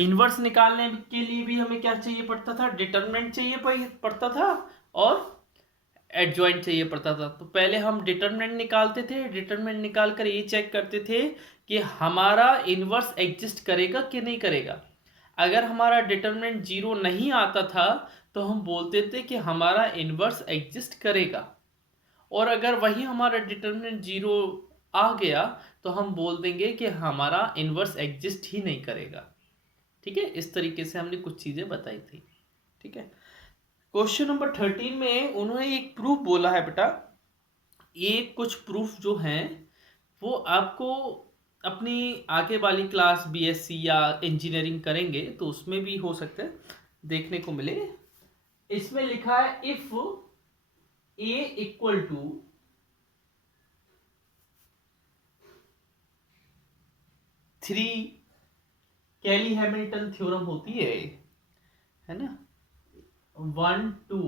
Inverse निकालने के लिए भी हमें क्या चाहिए पड़ता था, डिटरमिनेंट चाहिए पड़ता था और एडजॉइंट चाहिए पड़ता था। तो पहले हम डिटरमिनेंट निकालते थे, डिटरमिनेंट निकाल कर ये चेक करते थे कि हमारा इनवर्स एग्जिस्ट करेगा कि नहीं करेगा। अगर हमारा डिटरमिनेंट जीरो नहीं आता था तो हम बोलते थे कि हमारा इनवर्स एग्जिस्ट करेगा, और अगर वही हमारा डिटरमिनेंट जीरो आ गया तो हम बोल देंगे कि हमारा इनवर्स एग्जिस्ट ही नहीं करेगा। ठीक है, इस तरीके से हमने कुछ चीज़ें बताई थी। ठीक है, क्वेश्चन नंबर 13 में उन्होंने एक प्रूफ बोला है बेटा। ये कुछ प्रूफ जो हैं वो आपको अपनी आगे वाली क्लास बीएससी या इंजीनियरिंग करेंगे तो उसमें भी हो सकता है देखने को मिले। इसमें लिखा है if A equal to three, Cayley Hamilton theorem होती है ना, 1 2,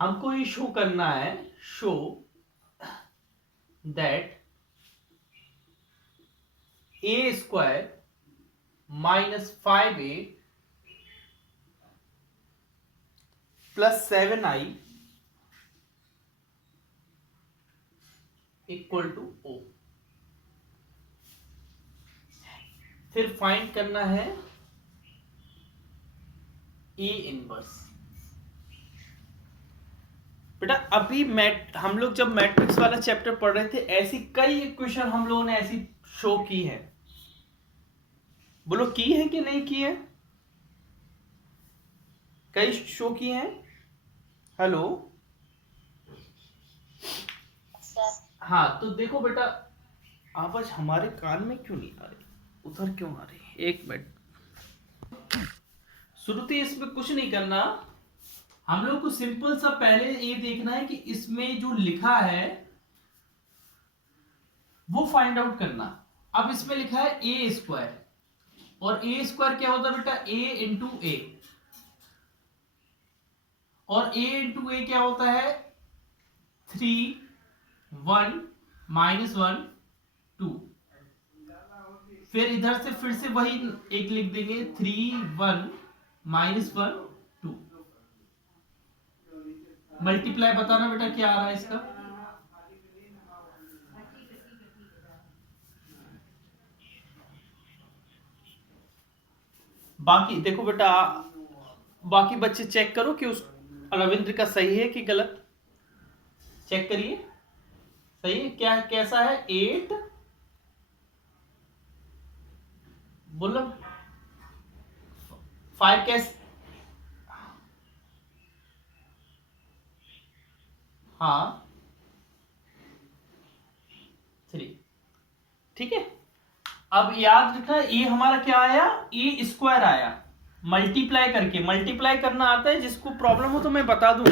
हमको ये शो करना है, show that A square -5a plus 7i equal to O. फिर फाइंड करना है ए इनवर्स। बेटा अभी हम लोग जब मैट्रिक्स वाला चैप्टर पढ़ रहे थे ऐसी कई इक्वेशन हम लोगों ने ऐसी शो की है। बोलो की है कि नहीं की है? कई शो की हैं। हेलो, हाँ तो देखो बेटा, आवाज हमारे कान में क्यों नहीं आ रही, उधर क्यों आ रही है? एक मिनट। श्रुति इसमें कुछ नहीं करना, हम लोग को सिंपल सा पहले ये देखना है कि इसमें जो लिखा है वो फाइंड आउट करना। अब इसमें लिखा है ए स्क्वायर, और ए स्क्वायर क्या होता है बेटा, ए इंटू ए, और ए इंटू ए क्या होता है, 3 1 -1 2। फिर इधर से फिर से वही एक लिख देंगे, 3 1 -1 2। मल्टीप्लाई बताना बेटा क्या आ रहा है इसका। बाकी देखो बेटा, बाकी बच्चे चेक करो कि उस रविंद्र का सही है कि गलत, चेक करिए। सही है क्या, कैसा है, 8 बोलो 5 कैसे, हाँ 3। ठीक है, अब याद रखना ये हमारा क्या आया, ए स्क्वायर आया। मल्टीप्लाई करके, मल्टीप्लाई करना आता है जिसको प्रॉब्लम हो तो मैं बता दूं,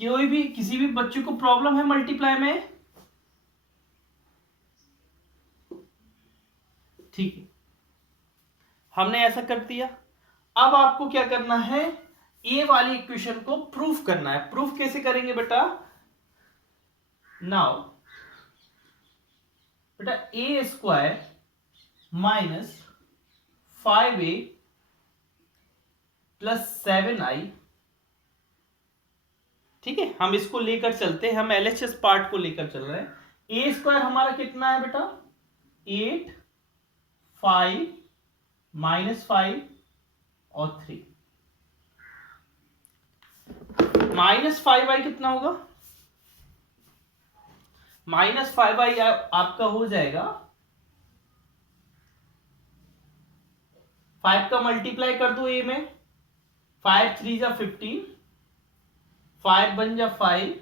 कोई भी किसी भी बच्चे को प्रॉब्लम है मल्टीप्लाई में? ठीक है, हमने ऐसा कर दिया। अब आपको क्या करना है, ए वाली इक्वेशन को प्रूफ करना है। प्रूफ कैसे करेंगे बेटा, नाउ बेटा A square -5a plus 7i। ठीक है, हम इसको लेकर चलते हैं, हम एलएचएस पार्ट को लेकर चल रहे हैं। ए स्क्वायर हमारा कितना है बेटा, 8 5 -5 और 3, -5i कितना होगा, -5i आपका हो जाएगा 5 का मल्टीप्लाई कर दो ए में, 5 3 जा 15, 5 1 जा 5,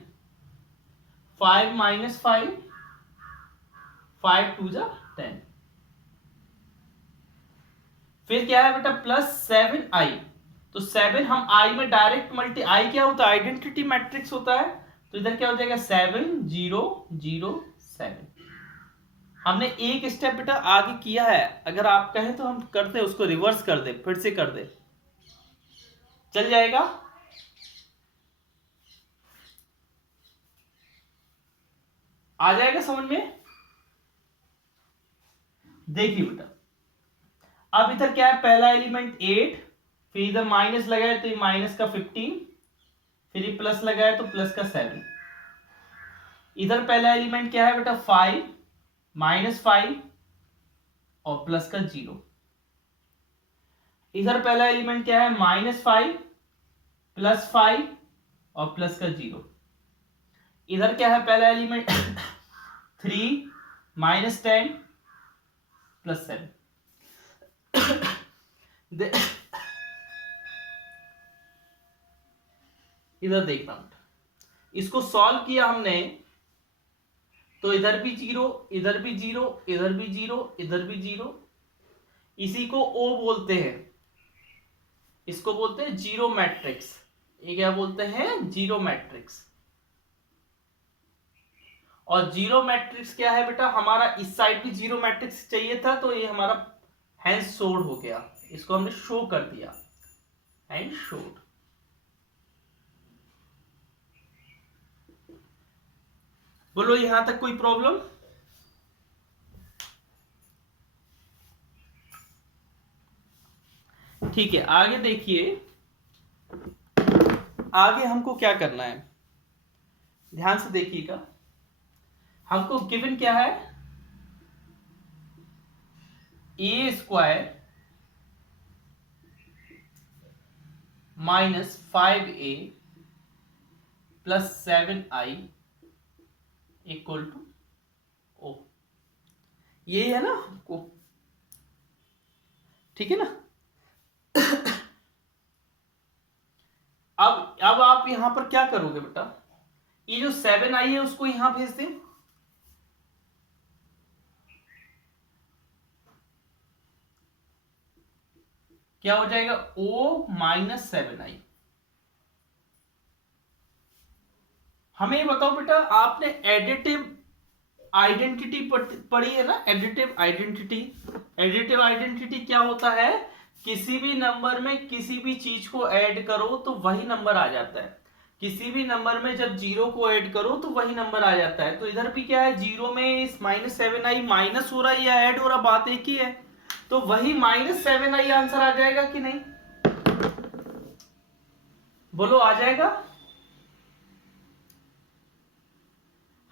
5 -5, 5 2 जा 10। फिर क्या है बेटा, +7i। तो 7 हम i में डायरेक्ट मल्टी, i क्या होता है, आइडेंटिटी मैट्रिक्स होता है, तो इधर क्या हो जाएगा 7 0 0 7। हमने एक स्टेप बेटा आगे किया है, अगर आप कहें तो हम करते हैं, उसको रिवर्स कर दे, फिर से कर दे, चल जाएगा। आ जाएगा समझ में। देखिए बेटा, अब इधर क्या है, पहला एलिमेंट 8, फिर इधर माइनस लगाए तो ये माइनस का 15, फिर ये प्लस लगाए तो प्लस का 7। इधर पहला एलिमेंट क्या है बेटा 5, -5 और प्लस का 0। इधर पहला एलिमेंट क्या है -5 +5 और प्लस का 0। इधर क्या है पहला एलिमेंट 3 -10 +7। इधर देखना बेटा, इसको सॉल्व किया हमने तो इधर भी 0, इधर भी 0, इधर भी 0, इधर भी 0। इसी को ओ बोलते हैं, इसको बोलते हैं जीरो मैट्रिक्स। ये क्या बोलते हैं, जीरो मैट्रिक्स। और जीरो मैट्रिक्स क्या है बेटा, हमारा इस साइड भी जीरो मैट्रिक्स चाहिए था, तो ये हमारा हैंस शोड हो गया, इसको हमने शो कर दिया, हैंस शोड। बोलो यहां तक कोई प्रॉब्लम? ठीक है, आगे देखिए, आगे हमको क्या करना है, ध्यान से देखिएगा। हमको गिवन क्या है, a² -5a + 7i = o। ये है ना आपको, ठीक है ना। अब आप यहां पर क्या करोगे बेटा, ये जो 7i है उसको यहां भेज दें। क्या हो जाएगा, o -7i। हमें ये बताओ बेटा, आपने एडिटिव आइडेंटिटी पढ़ी है ना, एडिटिव आइडेंटिटी। एडिटिव आइडेंटिटी क्या होता है, किसी भी नंबर में किसी भी चीज को ऐड करो तो वही नंबर आ जाता है। किसी भी नंबर में जब 0 को ऐड करो तो वही नंबर आ जाता है। तो इधर भी क्या है, 0 में इस -7i माइनस हो रहा है या ऐड हो रहा, बात एक ही है। तो वही -7i आंसर आ जाएगा कि नहीं, बोलो आ जाएगा।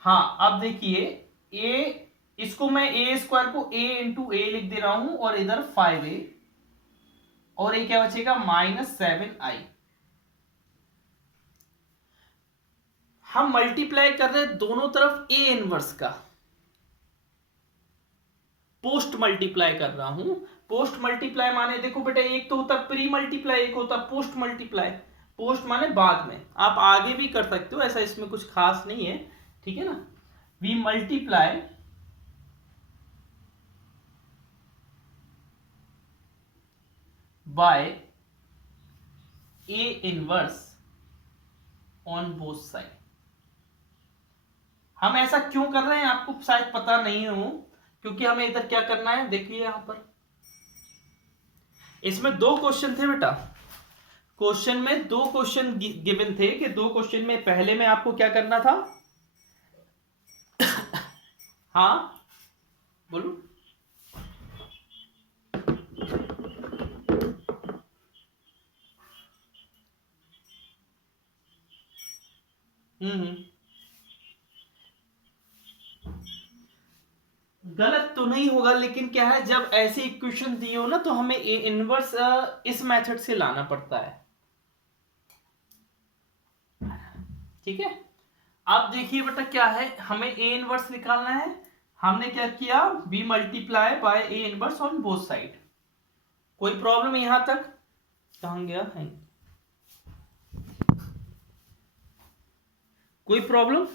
हाँ, अब देखिए, a, इसको मैं a² को a × a लिख दे रहा हूं, और इधर 5a, और ये क्या बचेगा -7i। हम मल्टीप्लाई कर रहे हैं दोनों तरफ a इनवर्स का, पोस्ट मल्टीप्लाई कर रहा हूं। पोस्ट मल्टीप्लाई माने देखो बेटा, एक तो होता प्री मल्टीप्लाई, एक होता पोस्ट मल्टीप्लाई। पोस्ट माने बाद में, आप आगे भी कर सकते हो, ऐसा इसमें कुछ खास नहीं है, ठीक है ना। We multiply by a inverse on both side. हम ऐसा क्यों कर रहे हैं आपको शायद पता नहीं हो, क्योंकि हमें इधर क्या करना है, देखिए यहां पर इसमें 2 क्वेश्चन थे बेटा। क्वेश्चन में 2 क्वेश्चन गिवन थे कि 2 क्वेश्चन में पहले में आपको क्या करना था। हाँ बोलो। गलत तो नहीं होगा, लेकिन क्या है, जब ऐसे इक्वेशन दिए हो ना तो हमें ए इनवर्स इस मेथड से लाना पड़ता है, ठीक है। अब देखिए बेटा क्या है, हमें ए इनवर्स निकालना है। हमने क्या किया, we multiply by A inverse on both side. कोई प्रॉब्लम यहां तक, कहां गया है, कोई प्रॉब्लम?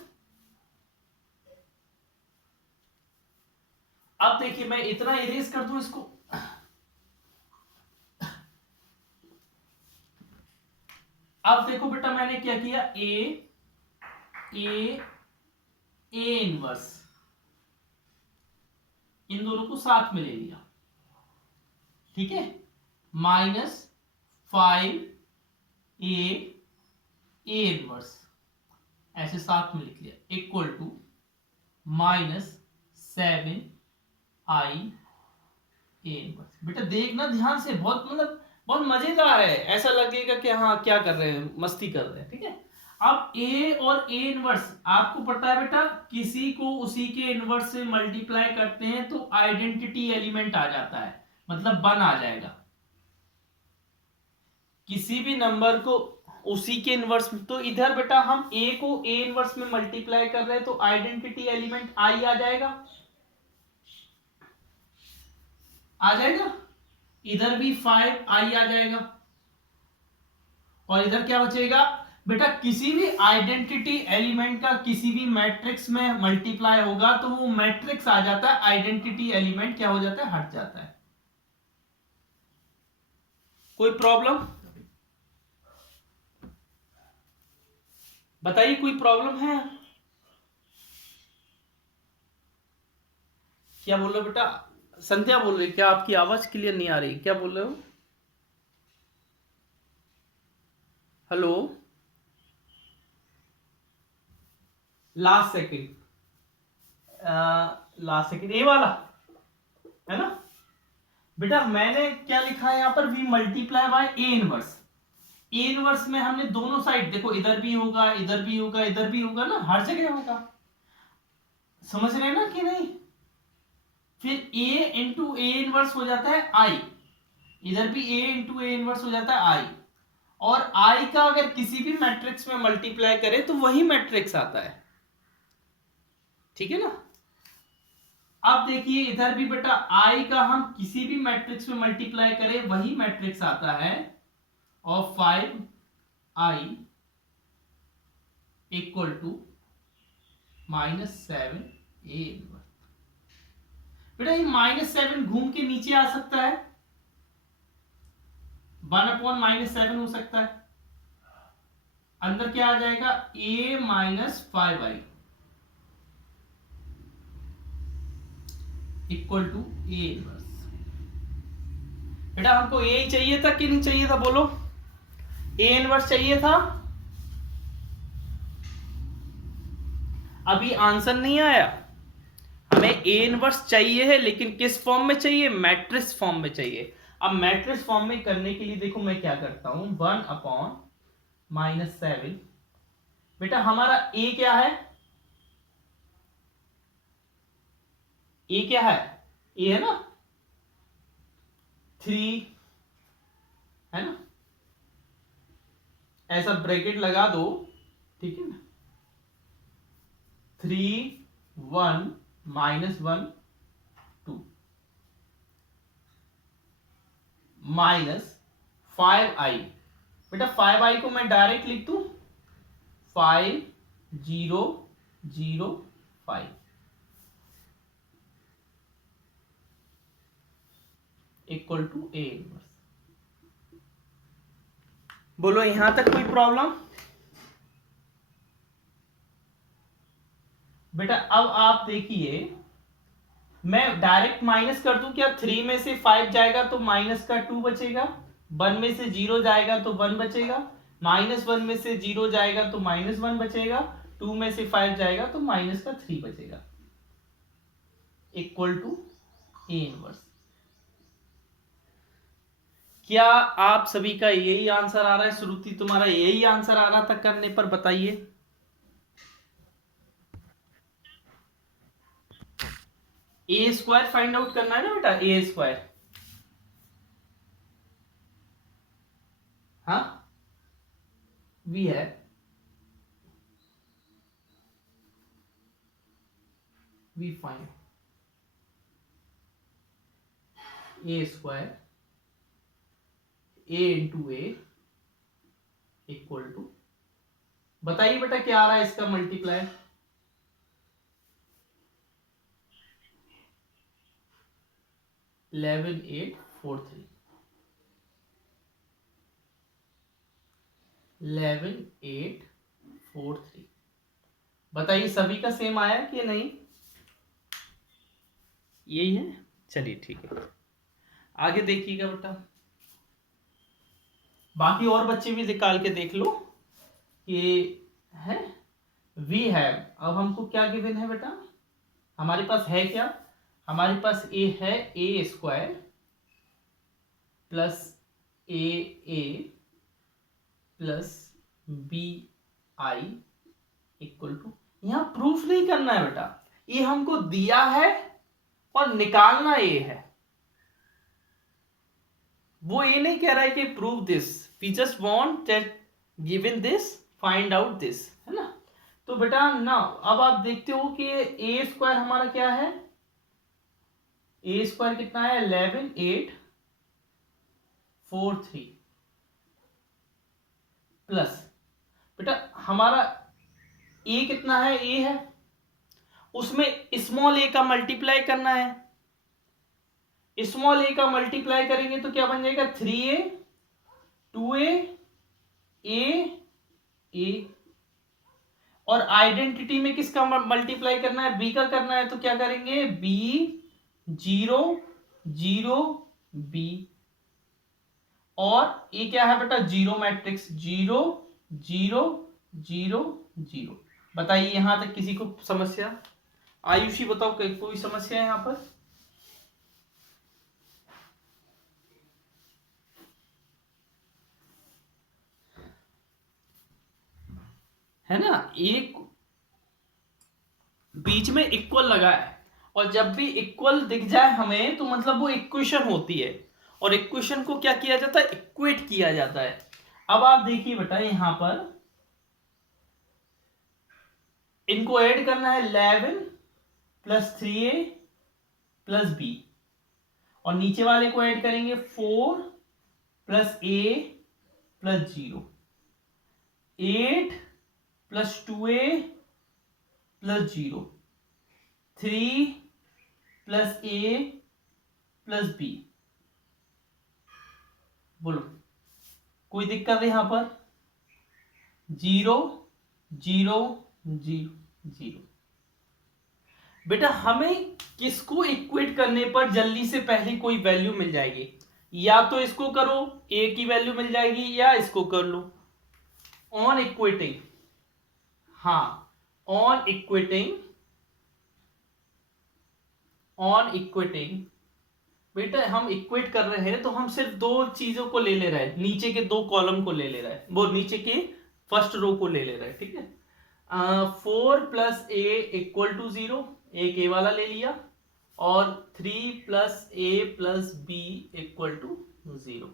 अब देखिए, मैं इतना इरेज कर दूं इसको। अब देखो बेटा, मैंने क्या किया, ए इनवर्स, इन दोनों को साथ में ले लिया, ठीक है। -5a इनवर्स ऐसे साथ में लिख लिया, equal to -7i A inverse. बेटा देखना ध्यान से, बहुत मतलब बहुत मजेदार है, ऐसा लगेगा कि हाँ क्या कर रहे हैं, मस्ती कर रहे हैं। ठीक है, अब ए और ए इनवर्स आपको पता है बेटा, किसी को उसी के इनवर्स से मल्टीप्लाई करते हैं तो आइडेंटिटी एलिमेंट आ जाता है, मतलब 1 आ जाएगा। किसी भी नंबर को उसी के इनवर्स, तो इधर बेटा हम ए को ए इनवर्स में मल्टीप्लाई कर रहे हैं तो आइडेंटिटी एलिमेंट आई आ जाएगा, आ जाएगा। इधर भी 5 आई आ जाएगा, और इधर क्या बचेगा बेटा, किसी भी आइडेंटिटी एलिमेंट का किसी भी मैट्रिक्स में मल्टीप्लाई होगा तो वो मैट्रिक्स आ जाता है, आइडेंटिटी एलिमेंट क्या हो जाता है, हट जाता है। कोई प्रॉब्लम बताइए, कोई प्रॉब्लम है? क्या बोल रहे हो बेटा? संध्या बोल रही, क्या आपकी आवाज क्लियर नहीं आ रही, क्या बोल रहे हो? Hello, last second, last second ए वाला है ना बेटा। मैंने क्या लिखा है यहाँ पर, we multiply by A inverse. A inverse में हमने दोनों साइड देखो, इधर भी होगा, इधर भी होगा, इधर भी होगा ना, हर जगह होगा। समझ रहे हैं ना कि नहीं? फिर a इंटू ए इनवर्स हो जाता है आई, इधर भी a इंटू ए इनवर्स हो जाता है आई, और i का अगर किसी भी मैट्रिक्स में मल्टीप्लाई करें तो वही मैट्रिक्स आता है। ठीक है ना? अब देखिए इधर भी बेटा i का हम किसी भी मैट्रिक्स में मल्टीप्लाई करें वही मैट्रिक्स आता है, और 5i equal to -7 A inverse. बेटा ये -7 घूम के नीचे आ सकता है, 1/-7 हो सकता है, अंदर क्या आ जाएगा, a - 5i equal to A inverse. बेटा हमको ए ही चाहिए था कि नहीं चाहिए था, बोलो? ए इनवर्स चाहिए था। अभी आंसर नहीं आया, हमें ए इनवर्स चाहिए है, लेकिन किस फॉर्म में चाहिए, मैट्रिक्स फॉर्म में चाहिए। अब मैट्रिक्स फॉर्म में करने के लिए देखो मैं क्या करता हूं, 1/-7। बेटा हमारा ए क्या है, ए क्या है, ए है ना 3, है ना, ऐसा ब्रैकेट लगा दो। ठीक है ना, 3 1 -1 2 -5i। बेटा 5i को मैं डायरेक्ट लिख दूं, 5 0 0 5 इक्वल टू ए इनवर्स। बोलो यहां तक कोई प्रॉब्लम? बेटा अब आप देखिए, मैं डायरेक्ट माइनस कर दूं क्या, 3 में से 5 जाएगा तो माइनस का 2 बचेगा, 1 में से 0 जाएगा तो 1 बचेगा, -1 में से 0 जाएगा तो -1 बचेगा, 2 में से 5 जाएगा तो माइनस का 3 बचेगा, इक्वल टू ए इनवर्स। क्या आप सभी का यही आंसर आ रहा है? श्रुति तुम्हारा यही आंसर आ रहा था करने पर, बताइए। ए स्क्वायर फाइंड आउट करना है ना बेटा, ए स्क्वायर। हाँ वी है, we find A square, A into A equal to, बताइए बेटा क्या आ रहा है इसका मल्टीप्लाई, 11,843 11,843। बताइए सभी का सेम आया कि नहीं? यही है, चलिए ठीक है, आगे देखिएगा बेटा। बाकी और बच्चे भी निकाल के देख लो कि है वी हैव। अब हमको क्या गिवन है बेटा, हमारे पास है क्या, हमारे पास ए है, A square plus A plus B I equal to, यहां प्रूफ नहीं करना है बेटा, ये हमको दिया है और निकालना ये है। वो ये नहीं कह रहा है कि prove this, we just want that given this find out this, है ना। तो बेटा ना अब आप देखते हो कि ए स्क्वायर हमारा क्या है, ए स्क्वायर कितना है 11 8 4 3 प्लस बेटा हमारा ए कितना है, ए है, उसमें स्मॉल ए का मल्टीप्लाई करना है, स्मॉल ए का मल्टीप्लाई करेंगे तो क्या बन जाएगा 3a 2a ए, और आइडेंटिटी में किसका मल्टीप्लाई करना है, बी का करना है, तो क्या करेंगे b 0 0 b, और ये क्या है बेटा जीरो मैट्रिक्स 0 0 0 0। बताइए यहां तक किसी को समस्या, आयुषी बताओ कोई समस्या है यहां पर? है ना, एक बीच में इक्वल लगा है, और जब भी इक्वल दिख जाए हमें तो मतलब वो इक्वेशन होती है, और इक्वेशन को क्या किया जाता है, इक्वेट किया जाता है। अब आप देखिए बेटा यहां पर इनको ऐड करना है 11 प्लस 3a प्लस b, और नीचे वाले को ऐड करेंगे 4 plus a plus 0, 8 plus 2a plus 0, 3 plus a plus b। बोलो कोई दिक्कत है यहां पर? 0 0 0 0। बेटा हमें किसको इक्वेट करने पर जल्दी से पहले कोई वैल्यू मिल जाएगी, या तो इसको करो a की वैल्यू मिल जाएगी, या इसको कर लो ऑन इक्वेटिंग, हाँ ऑन इक्वेटिंग बेटा हम इक्वेट कर रहे हैं तो हम सिर्फ दो चीजों को ले रहे हैं, नीचे के दो कॉलम को ले रहे हैं, वो नीचे के फर्स्ट रो को ले रहे हैं, ठीक है। 4 प्लस ए इक्वल टू 0, एक ए वाला ले लिया, और 3 plus A plus B equal to 0।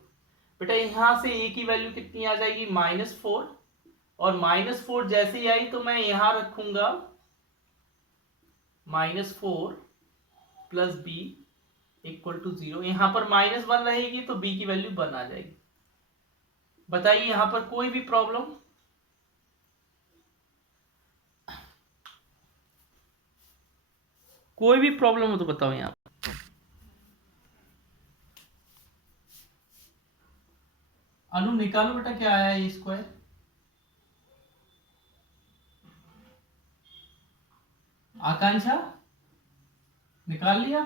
बेटा यहां से ए की वैल्यू कितनी आ जाएगी -4, और -4 जैसे ही आई तो मैं यहां रखूंगा -4 प्लस बी इक्वल टू 0, यहां पर -1 रहेगी तो b की वैल्यू 1 आ जाएगी। बताइए यहां पर कोई भी प्रॉब्लम? कोई भी प्रॉब्लम हो तो बताओ यहां पर। अनु निकालो बेटा क्या आया है स्क्वायर, आकांक्षा निकाल लिया?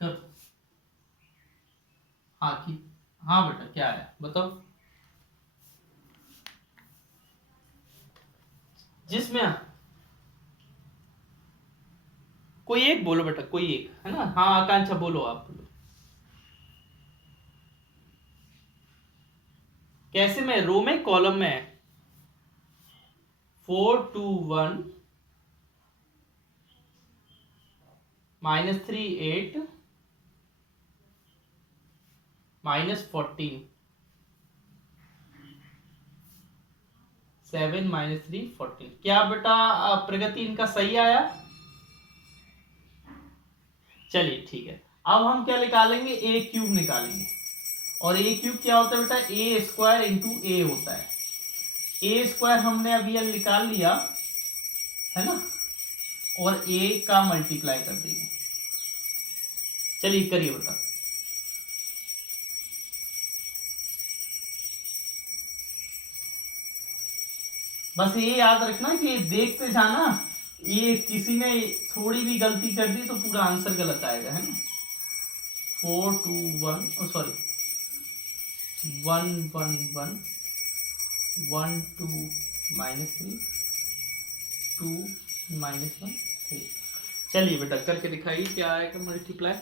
कर हाँ की, हाँ बेटा क्या है बताओ, जिसमें कोई एक बोलो बेटा, कोई एक है ना, हाँ आकांक्षा बोलो, आप बोलो कैसे में, रो में कॉलम में? 4 2 1 -3 8 -14 7 -3 14। क्या बेटा प्रगति इनका सही आया? चलिए ठीक है, अब हम क्या निकालेंगे, ए क्यूब निकालेंगे, और ए क्यूब क्या होता है बेटा, ए स्क्वायर इंटू ए होता है। ए स्क्वायर हमने अभी ये निकाल लिया है ना, और ए का मल्टीप्लाई कर देंगे। चलिए करिए बेटा, बस ये याद रखना कि देखते जाना, ये किसी ने थोड़ी भी गलती कर दी तो पूरा आंसर गलत आएगा, है ना। 4 2 1 सॉरी 1 1 1 1 2 -3 2 -1 3। चलिए बेटा करके दिखाइए क्या आएगा मल्टीप्लाई।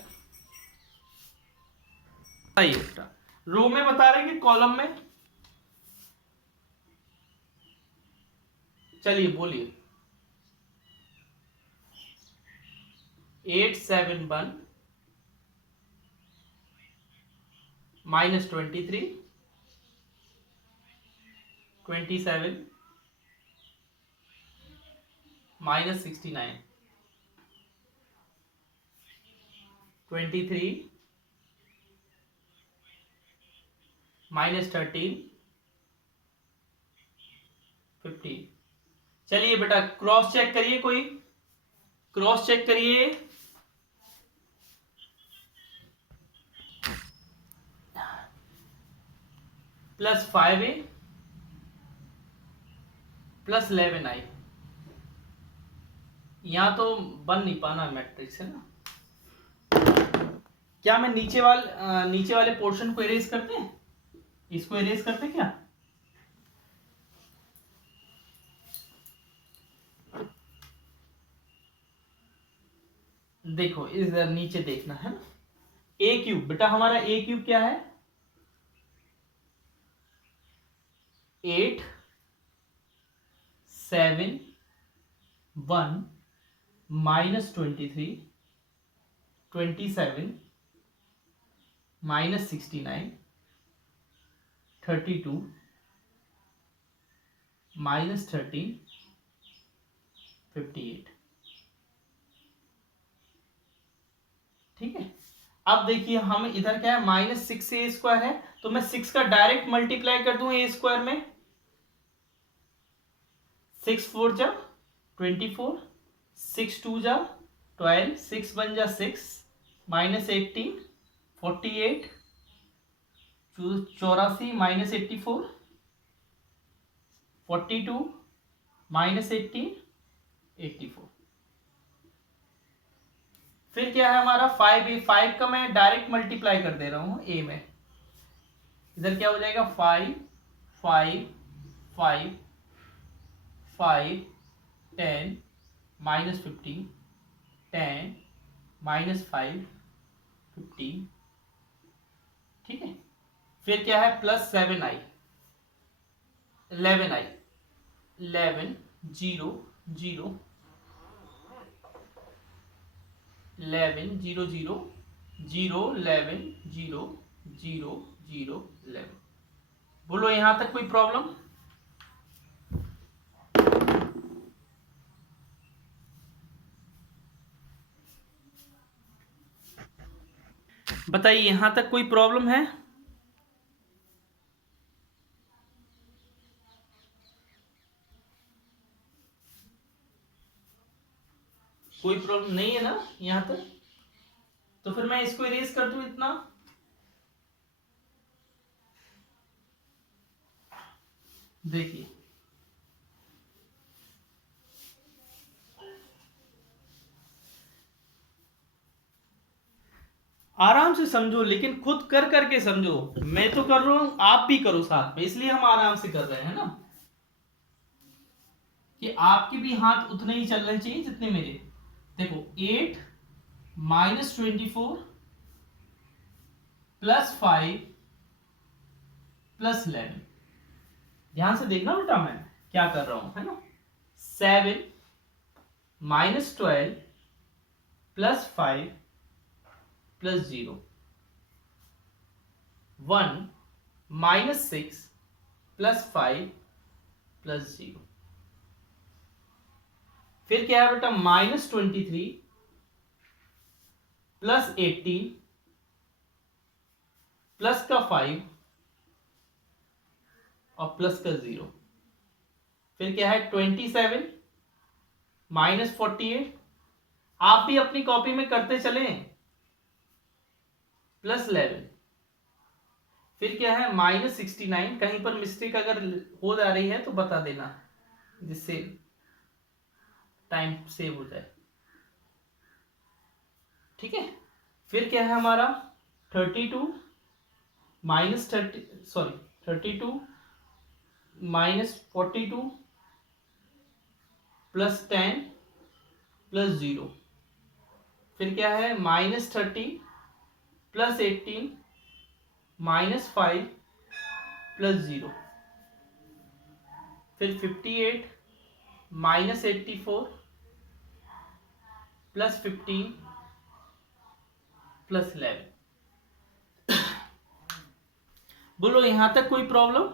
बताइए बेटा, रो में बता रहे कि कॉलम में? चलिए बोलिए। 871 -23 27 -69 23 -13 15। चलिए बेटा क्रॉस चेक करिए, कोई क्रॉस चेक करिए। +5a +11i, यहां तो बन नहीं पाना मैट्रिक्स है ना। क्या मैं नीचे वाले पोर्शन को इरेज करते हैं, इसको इरेज करते क्या? देखो इधर नीचे देखना है ना। ए क्यूब बेटा, हमारा ए क्यूब क्या है? 8 7 1 -23 27 -69 32 -13 58। ठीक है। अब देखिए हम इधर क्या है, -6a² है, तो मैं 6 का डायरेक्ट मल्टीप्लाई कर दूं a² में। 6 4 जा 24, 6 2 जा 12, 6 1 जा 6 -18 48 84 -84 42 -18 84। फिर क्या है हमारा 5a, 5 का मैं डायरेक्ट मल्टीप्लाई कर दे रहा हूं a में। इधर क्या हो जाएगा 5 5 5 5 10 -15 10 -5 15। ठीक है। फिर क्या है +7i 11i 11 0 0 11 0 0 0 11 0 0 0 11। बोलो यहां तक कोई प्रॉब्लम? बताइए यहां तक कोई प्रॉब्लम है? कोई प्रॉब्लम नहीं है ना यहां तक? तो फिर मैं इसको इरेज कर दूं इतना। देखिए आराम से समझो, लेकिन खुद कर करके समझो। मैं तो कर रहा हूं, आप भी करो साथ में, इसलिए हम आराम से कर रहे हैं ना, कि आपके भी हाथ उतने ही चलने चाहिए जितने मेरे। देखो 8 -24 +5 +11। ध्यान से देखना बेटा मैं क्या कर रहा हूं, है ना। 7 -12 +5 +0 1 -6 +5 +0। फिर क्या है बेटा -23 +18 प्लस का 5 और प्लस का 0। फिर क्या है 27 -48। आप भी अपनी कॉपी में करते चलें। +11। फिर क्या है -69। कहीं पर मिस्टेक अगर हो जा रही है तो बता देना, जिससे टाइम सेव हो जाए। ठीक है। फिर क्या है हमारा 32 32 -42 +10 +0 फिर क्या है -30 + 18 -5 + 0, फिर 58 -84 + 15 + 11। बोलो यहां तक कोई प्रॉब्लम?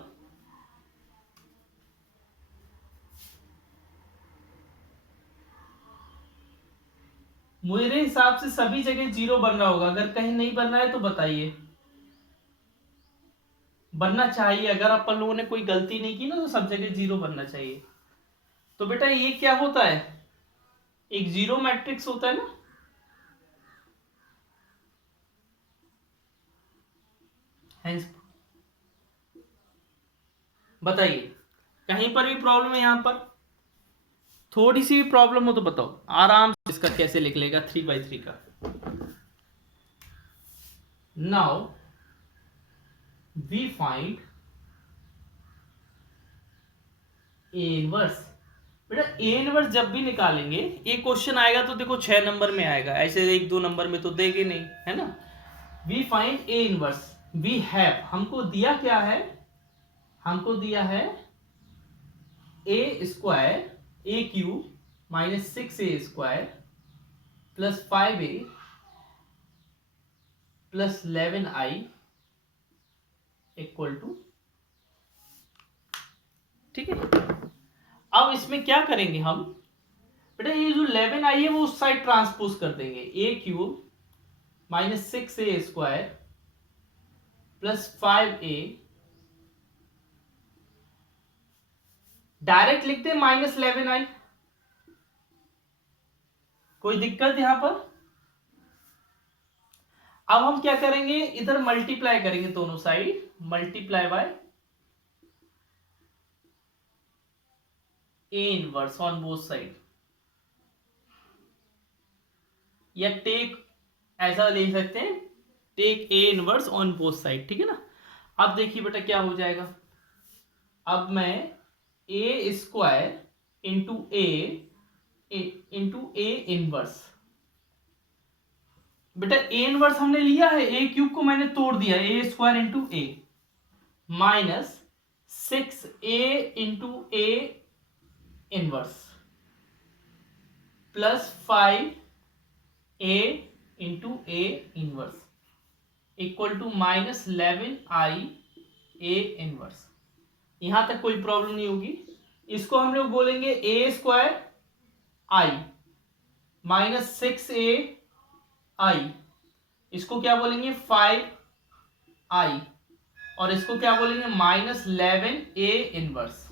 मेरे हिसाब से सभी जगह 0 बन रहा होगा, अगर कहीं नहीं बन रहा है तो बताइए। बनना चाहिए, अगर अपन लोगों ने कोई गलती नहीं की ना तो सब जगह 0 बनना चाहिए। तो बेटा ये क्या होता है, एक 0 मैट्रिक्स होता है ना। बताइए कहीं पर भी प्रॉब्लम है? यहां पर थोड़ी सी भी प्रॉब्लम हो तो बताओ, आराम से इसका कैसे लिख लेगा 3/3 का। Now we find A inverse. बेटा ए इनवर्स जब भी निकालेंगे, एक क्वेश्चन आएगा तो देखो 6 नंबर में आएगा, ऐसे 1-2 नंबर में तो देंगे नहीं, है ना। We find A inverse, we have, हमको दिया क्या है, हमको दिया है a² a³ -6a² + 5a + 11i = ठीक है। अब इसमें क्या करेंगे हम, बेटा ये जो 11i है वो उस साइड ट्रांसपोज कर देंगे, a³ -6a² + 5a, डायरेक्ट लिखते हैं -11i। कोई दिक्कत यहां पर? अब हम क्या करेंगे, इधर मल्टीप्लाई करेंगे दोनों side, multiply by A inverse on both side, या टेक, ऐसा ले सकते हैं, take A inverse on both side, ठीक है ना। अब देखिए बेटा क्या हो जाएगा, अब मैं a² इंटू ए इनवर्स, बेटा ए इनवर्स हमने लिया है, a³ को मैंने तोड़ दिया, a² into A -6a into A inverse + 5a into A inverse = -11i A inverse. यहां तक कोई प्रॉब्लम नहीं होगी। इसको हम लोग बोलेंगे a² i -6a i, इसको क्या बोलेंगे 5i, और इसको क्या बोलेंगे -11a inverse.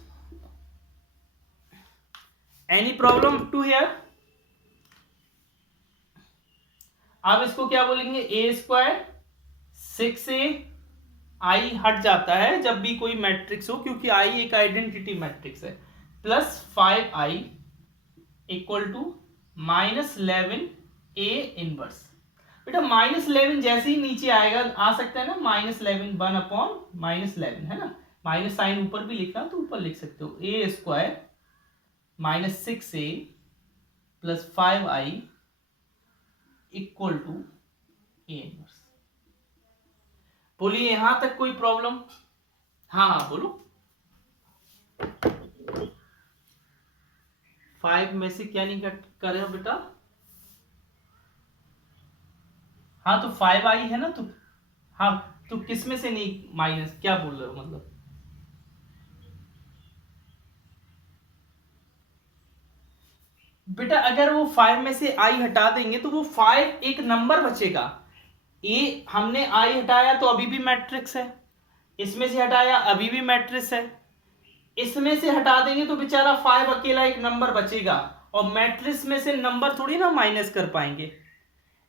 Any problem to here? अब इसको क्या बोलेंगे a² 6a, आई हट जाता है जब भी कोई मैट्रिक्स हो, क्योंकि आई एक आइडेंटिटी मैट्रिक्स है, + 5i = -11a इनवर्स। बेटा -11 जैसे ही नीचे आएगा, आ सकता है ना, -11 1/-11 है ना, माइनस साइन ऊपर भी लिखना तो ऊपर लिख सकते हो, a² -6a + 5i = a inverse. बोलिए यहां तक कोई प्रॉब्लम? हाँ हाँ बोलो। 5 में से क्या नहीं कट करे हो बेटा? हाँ तो 5i है ना, तो हाँ तो किस में से नहीं माइनस, क्या बोल रहे हो मतलब? बेटा अगर वो 5 में से i हटा देंगे तो वो 5 एक नंबर बचेगा। ए हमने i हटाया तो अभी भी मैट्रिक्स है, इसमें से हटाया अभी भी मैट्रिक्स है, इसमें से हटा देंगे तो बेचारा 5 अकेला एक नंबर बचेगा, और मैट्रिक्स में से नंबर थोड़ी ना माइनस कर पाएंगे।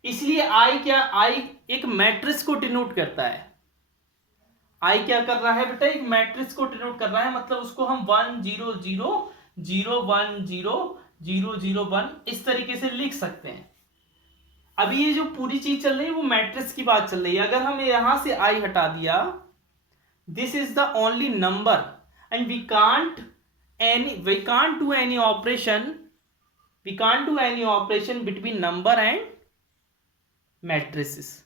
इसलिए i क्या, i एक मैट्रिक्स को डिनोट करता है। i क्या कर रहा है बेटा, एक मैट्रिक्स को डिनोट कर रहा है, मतलब उसको हम 1 0 0 0 1 0 0 0 1 इस तरीके से लिख सकते हैं। अभी ये जो पूरी चीज चल रही है वो मैट्रिक्स की बात चल रही है। अगर हमें यहां से i हटा दिया, this is the only number and we can't do any operation, we can't do any operation between number and matrices.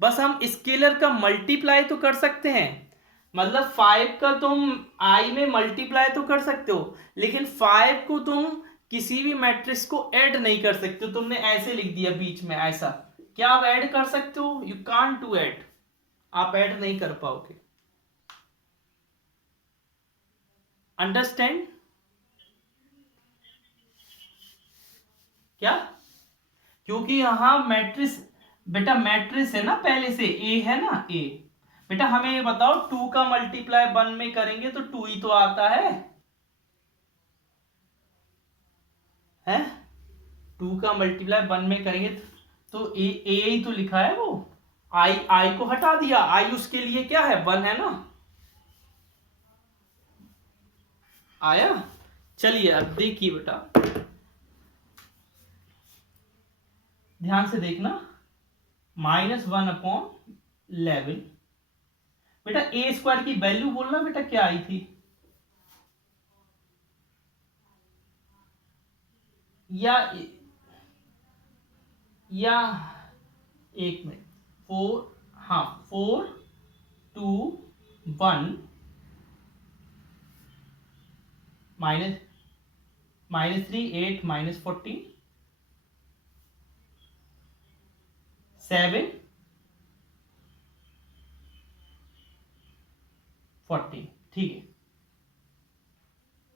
बस हम स्केलर का मल्टीप्लाई तो कर सकते हैं, मतलब 5 का तुम आई में मल्टीप्लाई तो कर सकते हो, लेकिन 5 को तुम किसी भी मैट्रिक्स को ऐड नहीं कर सकते हो। तुमने ऐसे लिख दिया बीच में ऐसा, क्या आप ऐड कर सकते हो? यू कांट टू ऐड, आप ऐड नहीं कर पाओगे। अंडरस्टैंड क्या? क्योंकि यहां मैट्रिक्स, बेटा मैट्रिक्स है ना, पहले से ए है ना, ए। बेटा हमें ये बताओ, 2 का मल्टीप्लाई 1 में करेंगे तो 2 ही तो आता है, हैं? 2 का मल्टीप्लाई 1 में करेंगे तो ए ही तो लिखा है वो। आई को हटा दिया, आई उसके लिए क्या है? 1 है ना। आया? चलिए अब देखिए बेटा, ध्यान से देखना, -1/11। बेटा ए स्क्वायर की वैल्यू बोलना बेटा क्या आई थी, या या एक मिनट, 4, हाँ 4 2 1 -3 8 -14 7 14, ठीक है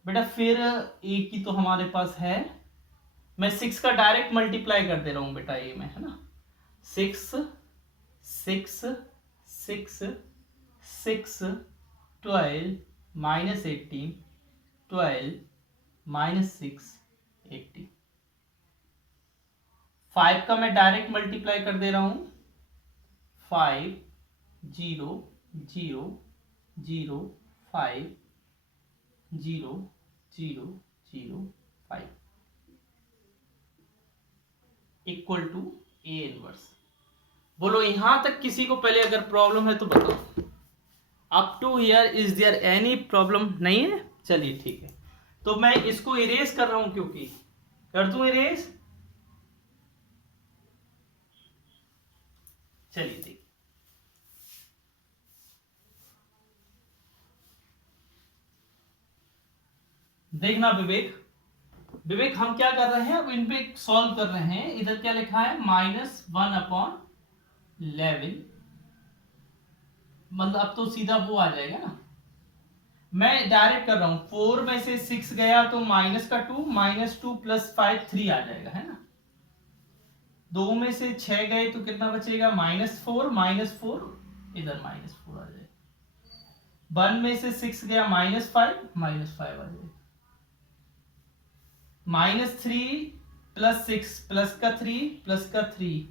बेटा। फिर ए की तो हमारे पास है, मैं 6 का डायरेक्ट मल्टीप्लाई कर दे रहा हूं बेटा, ए में है ना, 6 6 6 6 12 -18 12 -6 80। 5 का मैं डायरेक्ट मल्टीप्लाई कर दे रहा हूं, 5 0 0 0 5 0 0 0 5 इक्वल टू ए इनवर्स। बोलो यहां तक किसी को पहले अगर प्रॉब्लम है तो बताओ। Up to here is there any problem? नहीं है, चलिए ठीक है। तो मैं इसको इरेज कर रहा हूं, क्योंकि कर दूं इरेज। चलिए ठीक, देखना विवेक, विवेक हम क्या कर रहे हैं, अब इन पे सॉल्व कर रहे हैं। इधर क्या लिखा है, -1/11, मतलब अब तो सीधा वो आ जाएगा ना। मैं डायरेक्ट कर रहा हूं, 4 में से 6 गया तो माइनस का 2, -2 + 5 3 आ जाएगा, है ना। 2 में से 6 गए तो कितना बचेगा, -4 -4, इधर -4 आ जाएगा। 1 में से 6 गया, -5 -5 आ जाएगा। -3 + 6 प्लस का 3 प्लस का 3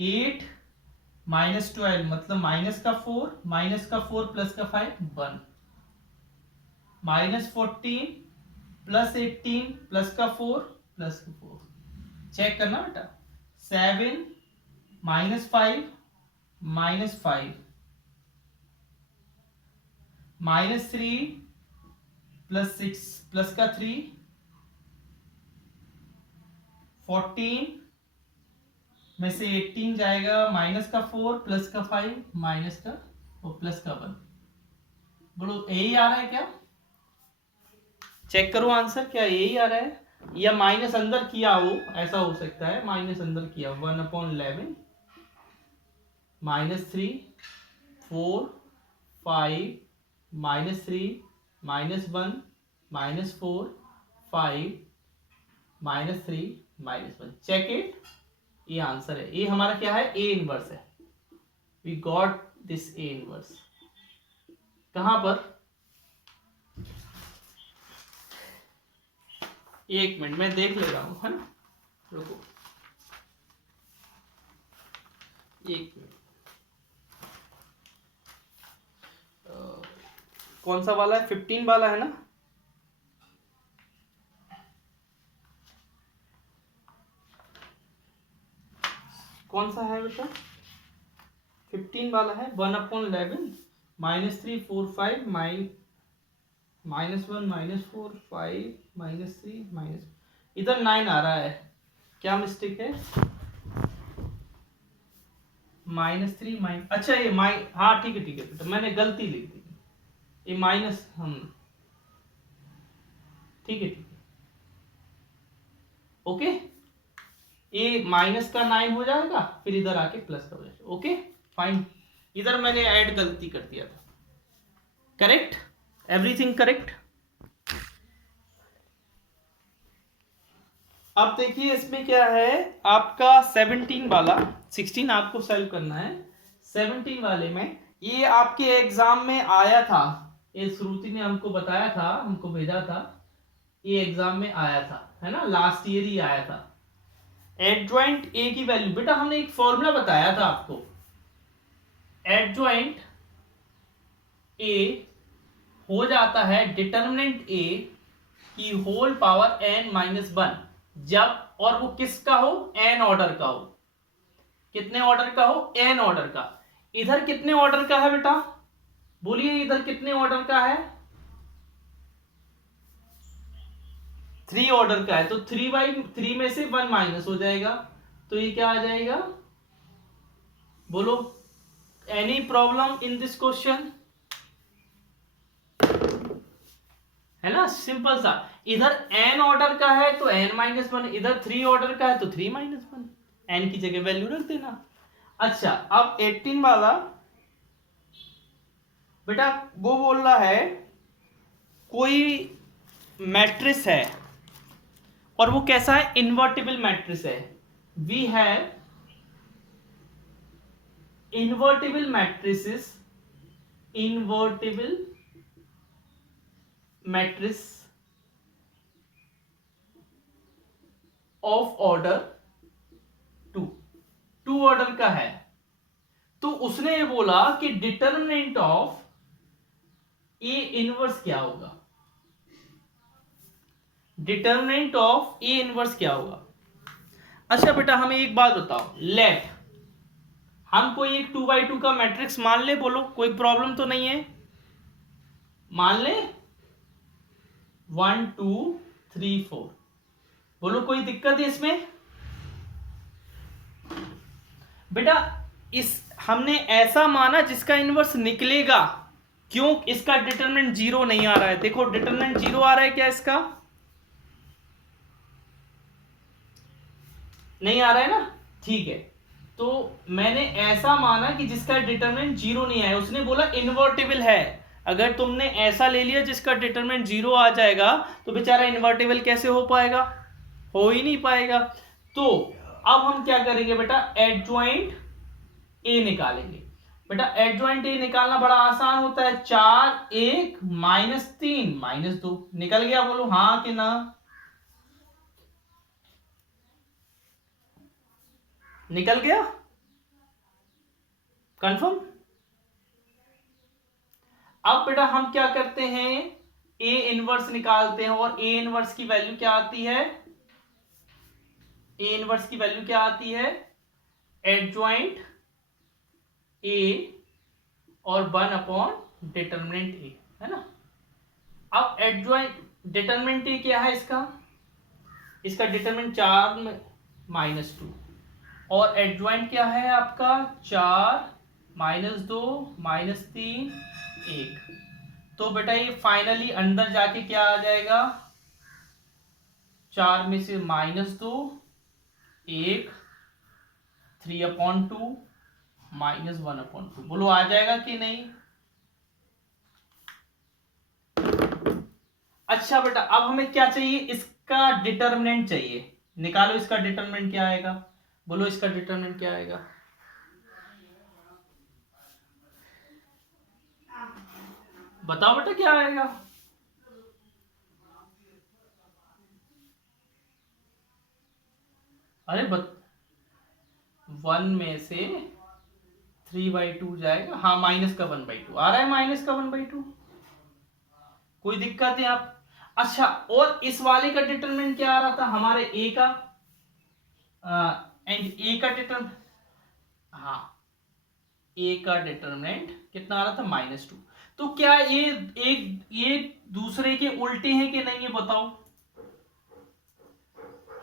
8 -12, मतलब -4 प्लस का 5 1 -14 + 18 प्लस का 4 प्लस का 4। चेक करना बेटा, 7 -5 -5 -3 + 6 प्लस का 3 14 में से 18 जाएगा, माइनस का 4 प्लस का 5 माइनस का और प्लस का 1। बोलो यही आ रहा है क्या? चेक करो आंसर, क्या यही आ रहा है, या माइनस अंदर किया हो, ऐसा हो सकता है माइनस अंदर किया। 1/11 -3 4 5 -3 -1 -4 5 -3 -1। चेक इट, ये आंसर है। ये हमारा क्या है, ए इनवर्स है। We got this A inverse. कहां पर, एक मिनट मैं देख ले रहा हूं, है ना, रुको एक मिनट। कौन सा वाला है, 15 वाला है ना? कौन सा है बेटा, 15 वाला है। 1/11 -3 4 5 -1 -4 5 -3 इधर 9 आ रहा है। क्या मिस्टेक है? -3 माइनस, अच्छा ये हाँ ठीक है बेटा, मैंने गलती लिख दी, ये माइनस हम, ठीक है ओके, ये माइनस का 9 हो जाएगा, फिर इधर आके प्लस का हो जाएगा। ओके फाइन, इधर मैंने ऐड गलती कर दिया था। Correct, everything correct. अब देखिए इसमें क्या है आपका 17 वाला, 16 आपको सॉल्व करना है। 17 वाले में ये आपके एग्जाम में आया था, ये श्रुति ने हमको बताया था, हमको भेजा था, ये एग्जाम में आया था, है ना, लास्ट ईयर ही आया था। एडजॉइंट ए की वैल्यू, बेटा हमने एक फॉर्मूला बताया था आपको, एडजॉइंट ए हो जाता है डिटर्मिनेंट ए की होल पावर n-1, जब, और वो किसका हो, n ऑर्डर का हो। कितने ऑर्डर का हो, n ऑर्डर का। इधर कितने ऑर्डर का है बेटा, बोलिए इधर कितने ऑर्डर का है, 3 ऑर्डर का है, तो 3/3 में से 1 माइनस हो जाएगा, तो ये क्या आ जाएगा, बोलो, any problem in this question, है ना, सिंपल सा। इधर n ऑर्डर का है तो n-1, इधर 3 ऑर्डर का है तो 3-1, n की जगह वैल्यू रख देना। अच्छा अब 18 वाला, बेटा वो बोल रहा है कोई मैट्रिक्स है और वो कैसा है, इन्वर्टिबल मैट्रिक्स है। We have invertible matrices, invertible matrix of order 2 order का है, तो उसने ये बोला कि डिटर्मिनेंट ऑफ ए इनवर्स क्या होगा, डिटर्मिनेंट ऑफ ए इनवर्स क्या होगा। अच्छा बेटा हमें एक बात बताओ, लेट हम कोई एक 2x2 का मैट्रिक्स मान ले, बोलो कोई प्रॉब्लम तो नहीं है, मान ले 1 2 3 4, बोलो कोई दिक्कत है इसमें बेटा। इस हमने ऐसा माना जिसका इनवर्स निकलेगा, क्यों, इसका डिटरमिनेंट 0 नहीं आ रहा है, देखो डिटरमिनेंट 0 आ रहा है क्या, इसका नहीं आ रहा है ना, ठीक है, तो मैंने ऐसा माना कि जिसका डिटरमिनेंट 0 नहीं आया, उसने बोला इन्वर्टिबल है। अगर तुमने ऐसा ले लिया जिसका डिटरमिनेंट 0 आ जाएगा तो बेचारा इन्वर्टिबल कैसे हो पाएगा, हो ही नहीं पाएगा। तो अब हम क्या करेंगे बेटा, एडजॉइंट ए निकालेंगे। बेटा एडजॉइंट ए निकालना बड़ा आसान होता है, 4 1 -3 -2 निकल गया, बोलो हाँ कि ना, निकल गया, कंफर्म। अब बेटा हम क्या करते हैं, ए इनवर्स निकालते हैं, और ए इनवर्स की वैल्यू क्या आती है, ए इनवर्स की वैल्यू क्या आती है, एडजॉइंट ए और 1 डिटर्मिनेंट ए, है ना। अब एडजॉइंट डिटर्मिनेंट ए क्या है, इसका डिटर्मिनेंट 4 -2, और एडजॉइंट क्या है आपका 4 -2 -3 1, तो बेटा ये फाइनली अंदर जाके क्या आ जाएगा, 4 में से -2 1 3/2 -1/2, बोलो आ जाएगा कि नहीं। अच्छा बेटा अब हमें क्या चाहिए, इसका डिटर्मिनेंट चाहिए, निकालो इसका डिटर्मिनेंट क्या आएगा, बोलो इसका डिटर्मिनेंट क्या आएगा, बताओ बेटा क्या आएगा, अरे 1 में से 3/2 जाएगा, हाँ माइनस का 1/2 आ रहा है, माइनस का 1/2, कोई दिक्कत है आप। अच्छा और इस वाले का डिटरमिनेंट क्या आ रहा था हमारे ए का, एंड ए का डिटरमिनेंट, हाँ ए का डिटरमिनेंट कितना आ रहा था -2, तो क्या ये दूसरे के उल्टे हैं कि नहीं है, बताओ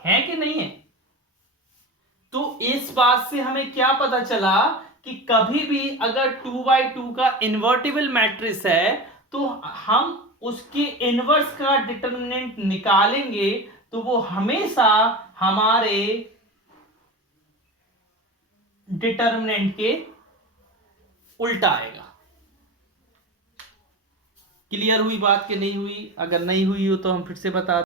है कि नहीं है, तो इस बात से हमें क्या पता चला कि कभी भी अगर 2/2 का इन्वर्टिबल मैट्रिक्स है तो हम उसके इनवर्स का डिटरमिनेंट निकालेंगे तो वो हमेशा हमारे डिटरमिनेंट के उल्टा आएगा। क्लियर हुई बात कि नहीं हुई? अगर नहीं हुई हो तो हम फिर से बता